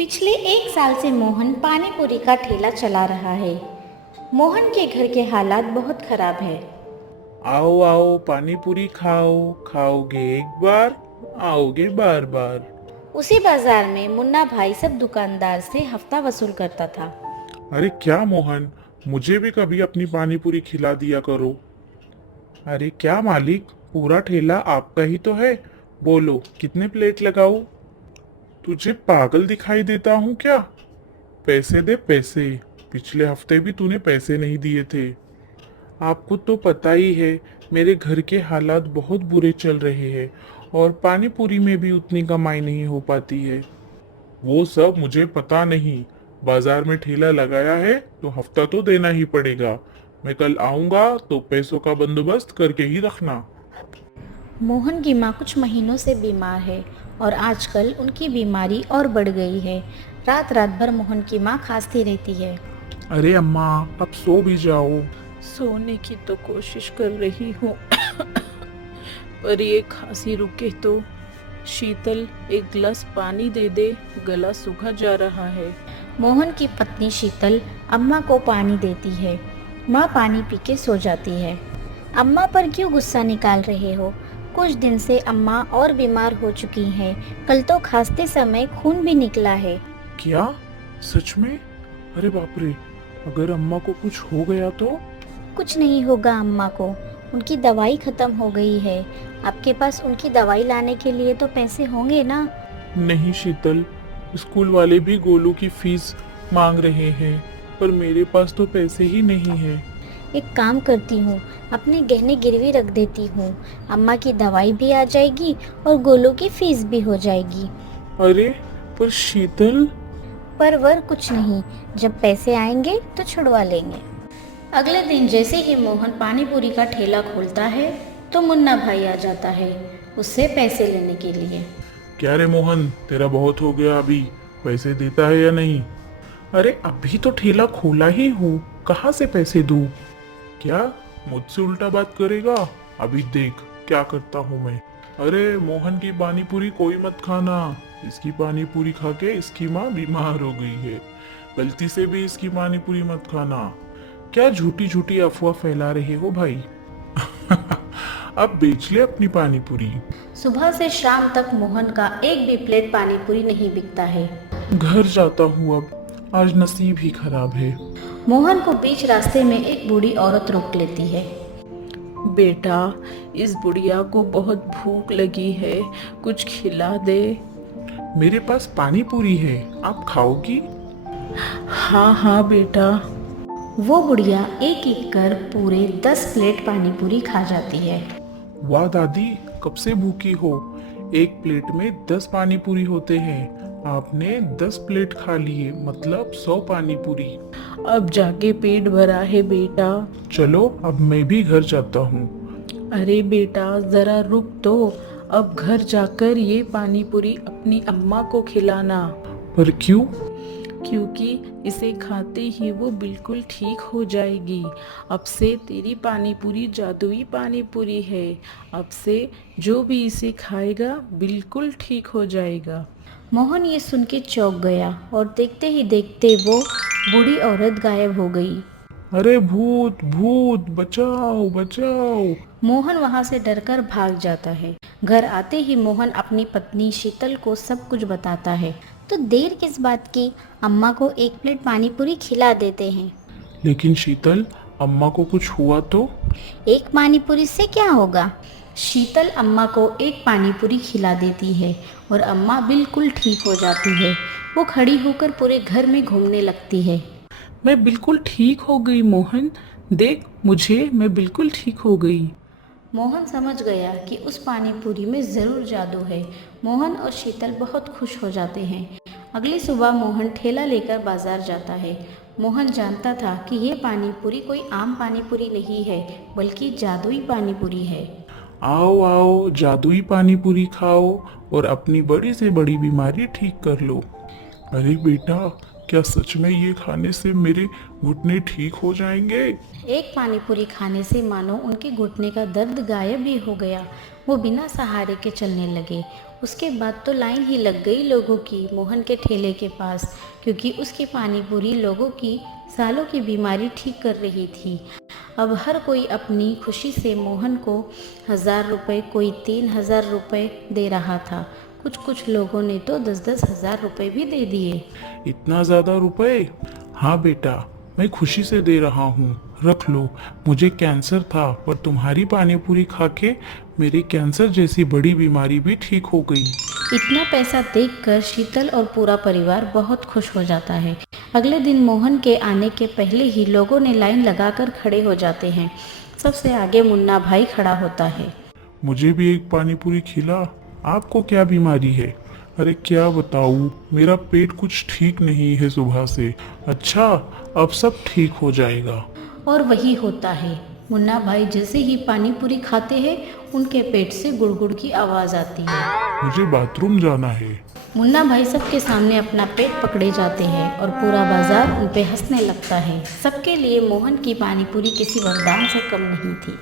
पिछले 1 साल से मोहन पानी पूरी का ठेला चला रहा है। मोहन के घर के हालात बहुत खराब है। आओ आओ पानी पूरी खाओ। खाओगे एक बार, आओगे बार बार। उसी बाजार में मुन्ना भाई सब दुकानदार से हफ्ता वसूल करता था। अरे क्या मोहन, मुझे भी कभी अपनी पानी पूरी खिला दिया करो। अरे क्या मालिक, पूरा ठेला आपका ही तो है। बोलो कितने प्लेट लगाओ। तुझे पागल दिखाई देता हूँ क्या? पैसे दे पैसे। पिछले हफ्ते भी तूने पैसे नहीं दिए थे। आपको तो पता ही है, मेरे घर के हालात बहुत बुरे चल रहे हैं और पानी पूरी में भी उतनी कमाई नहीं हो पाती है। वो सब मुझे पता नहीं। बाजार में ठेला लगाया है तो हफ्ता तो देना ही पड़ेगा। मैं कल आऊंगा तो पैसों का बंदोबस्त करके ही रखना। मोहन की माँ कुछ महीनों से बीमार है और आजकल उनकी बीमारी और बढ़ गई है। रात रात भर मोहन की माँ खांसती रहती है। अरे अम्मा, अब सो भी जाओ। सोने की तो कोशिश कर रही हूँ पर ये खांसी रुके तो। शीतल, एक गिलास पानी दे दे, गला सूखा जा रहा है। मोहन की पत्नी शीतल अम्मा को पानी देती है। माँ पानी पी के सो जाती है। अम्मा पर क्यों गुस्सा निकाल रहे हो? कुछ दिन से अम्मा और बीमार हो चुकी हैं। कल तो खांसते समय खून भी निकला है। क्या? सच में? अरे बाप रे, अगर अम्मा को कुछ हो गया तो? कुछ नहीं होगा अम्मा को, उनकी दवाई खत्म हो गई है। आपके पास उनकी दवाई लाने के लिए तो पैसे होंगे ना? नहीं शीतल, स्कूल वाले भी गोलू की फीस मांग रहे हैं, पर मेरे पास तो पैसे ही नहीं है। एक काम करती हूँ, अपने गहने गिरवी रख देती हूँ। अम्मा की दवाई भी आ जाएगी और गोलू की फीस भी हो जाएगी। अरे पर शीतल। पर वर कुछ नहीं, जब पैसे आएंगे तो छुड़वा लेंगे। अगले दिन जैसे ही मोहन पानी पूरी का ठेला खोलता है तो मुन्ना भाई आ जाता है उससे पैसे लेने के लिए। क्या रे मोहन, तेरा बहुत हो गया, अभी पैसे देता है या नहीं? अरे अभी तो ठेला खोला ही हूँ, कहाँ से पैसे दूँ? क्या मुझसे उल्टा बात करेगा? अभी देख क्या करता हूँ मैं। अरे मोहन की पानी पूरी कोई मत खाना। इसकी पानी पूरी खा के इसकी माँ बीमार हो गई है। गलती से भी इसकी पानी पूरी मत खाना। क्या झूठी झूठी अफवाह फैला रहे हो भाई? अब बेच ले अपनी पानी पूरी। सुबह से शाम तक मोहन का एक भी प्लेट पानी पूरी नहीं बिकता है। घर जाता हूँ अब, आज नसीब ही खराब है। मोहन को बीच रास्ते में एक बूढ़ी औरत रोक लेती है। बेटा, इस बुढ़िया को बहुत भूख लगी है, कुछ खिला दे। मेरे पास पानी पूरी है, आप खाओगी? हाँ हाँ बेटा। वो बुढ़िया एक एक कर पूरे 10 प्लेट पानी पूरी खा जाती है। वाह दादी, कब से भूखी हो? एक प्लेट में 10 पानी पूरी होते हैं। आपने 10 प्लेट खा लिए, मतलब 100 पानी पूरी। अब जाके पेट भरा है बेटा। चलो अब मैं भी घर जाता हूँ। अरे बेटा जरा रुक तो, अब घर जाकर ये पानी पूरी अपनी अम्मा को खिलाना। पर क्यों? क्योंकि इसे खाते ही वो बिल्कुल ठीक हो जाएगी। अब से तेरी पानी पूरी जादुई पानी पूरी है। अब से जो भी इसे खाएगा बिल्कुल ठीक हो जाएगा। मोहन ये सुन के चौंक गया और देखते ही देखते वो बूढ़ी औरत गायब हो गई। अरे भूत भूत, बचाओ बचाओ। मोहन वहां से डरकर भाग जाता है। घर आते ही मोहन अपनी पत्नी शीतल को सब कुछ बताता है। तो देर किस बात की, अम्मा को एक प्लेट पानी पूरी खिला देते हैं। लेकिन शीतल, अम्मा को कुछ हुआ तो? एक पानी पूरी से क्या होगा? शीतल अम्मा को एक पानी पूरी खिला देती है और अम्मा बिल्कुल ठीक हो जाती है। वो खड़ी होकर पूरे घर में घूमने लगती है। मैं बिल्कुल ठीक हो गई मोहन, देख मुझे, मैं बिल्कुल ठीक हो गई। मोहन समझ गया कि उस पानी पूरी में ज़रूर जादू है। मोहन और शीतल बहुत खुश हो जाते हैं। अगली सुबह मोहन ठेला लेकर बाजार जाता है। मोहन जानता था कि ये पानी पूरी कोई आम पानी पूरी नहीं है, बल्कि जादुई पानी पूरी है। आओ आओ, जादुई पानी पूरी खाओ और अपनी बड़ी से बड़ी बीमारी ठीक कर लो। अरे बेटा, क्या सच में ये खाने से मेरे घुटने ठीक हो जाएंगे? एक पानी पूरी खाने से मानो उनके घुटने का दर्द गायब ही हो गया। वो बिना सहारे के चलने लगे। उसके बाद तो लाइन ही लग गई लोगों की मोहन के ठेले के पास, क्योंकि उसकी पानी पूरी लोगों की सालों की बीमारी ठीक कर रही थी। अब हर कोई अपनी खुशी से मोहन को 1000 रुपये, कोई 3000 रुपये दे रहा था। कुछ कुछ लोगों ने तो 10-10 हजार रुपये भी दे दिए। इतना ज्यादा रुपए? हाँ बेटा, मैं खुशी से दे रहा हूँ, रख लो। मुझे कैंसर था, पर तुम्हारी पानी पूरी खा के मेरी कैंसर जैसी बड़ी बीमारी भी ठीक हो गई। इतना पैसा देखकर शीतल और पूरा परिवार बहुत खुश हो जाता है। अगले दिन मोहन के आने के पहले ही लोगों ने लाइन लगाकर खड़े हो जाते हैं। सबसे आगे मुन्ना भाई खड़ा होता है। मुझे भी एक पानी पूरी खिला। आपको क्या बीमारी है? अरे क्या बताऊँ, मेरा पेट कुछ ठीक नहीं है सुबह से। अच्छा, अब सब ठीक हो जाएगा। और वही होता है। मुन्ना भाई जैसे ही पानी पूरी खाते हैं, उनके पेट से गुड़गुड़ की आवाज़ आती है। मुझे बाथरूम जाना है। मुन्ना भाई सबके सामने अपना पेट पकड़े जाते हैं और पूरा बाजार उन पे हंसने लगता है। सबके लिए मोहन की पानी पूरी किसी वरदान से कम नहीं थी।